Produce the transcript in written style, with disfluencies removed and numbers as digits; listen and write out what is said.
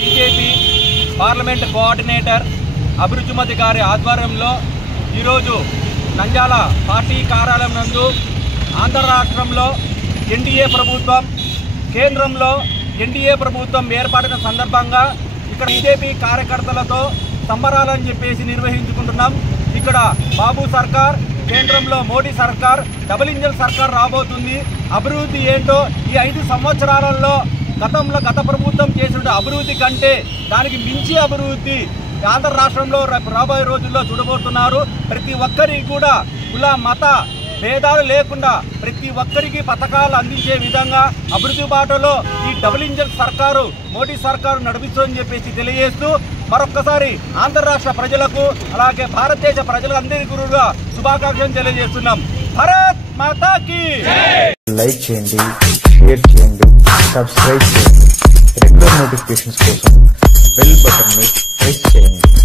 BJP parliament coordinator అభిరుచిమతి గారి ఆధ్వర్యంలో ఈరోజు నంద్యాల పార్టీ కార్యాలయం నందు ఆంధ్ర రాష్ట్రంలో ఎన్డీఏ ప్రభుత్వం కేంద్రంలో ఎన్డీఏ ప్రభుత్వం ఏర్పడిన సందర్భంగా ఇక్కడ బీజేపీ కార్యకర్తలతో సంబరాలని చెప్పేసి నిర్వహించుకుంటున్నాం. ఇక్కడ బాబు సర్కార్, కేంద్రంలో మోడీ సర్కార్, డబుల్ ఇంజన్ సర్కార్ రాబోతుంది. అభివృద్ధి ఏంటో ఈ 5 సంవత్సరాలలో గత ప్రభుత్వం చేసిన అభివృద్ధి కంటే దానికి మించి అభివృద్ధి ఆంధ్ర రాష్ట్రంలో రాబోయే రోజుల్లో చూడబోతున్నారు. ప్రతి ఒక్కరికి కూడా కుల మత భేదాలు లేకుండా ప్రతి ఒక్కరికి పథకాలు అందించే విధంగా అభివృద్ధి బాటలో ఈ డబుల్ ఇంజన్ సర్కారు మోడీ సర్కారు నడిపిస్తుందని చెప్పేసి తెలియజేస్తూ మరొక్కసారి ఆంధ్ర రాష్ట్ర ప్రజలకు అలాగే భారతదేశ ప్రజలందరికీ కూడా శుభాకాంక్షలు తెలియజేస్తున్నాం. భారత్ మాతాకి లైక్ చేయండి, షేర్ చేయండి, సబ్స్క్రైబ్ చేయండి. రెగ్యులర్ నోటిఫికేషన్స్ కోసం బెల్ బటన్ ని ప్రెస్ చేయండి.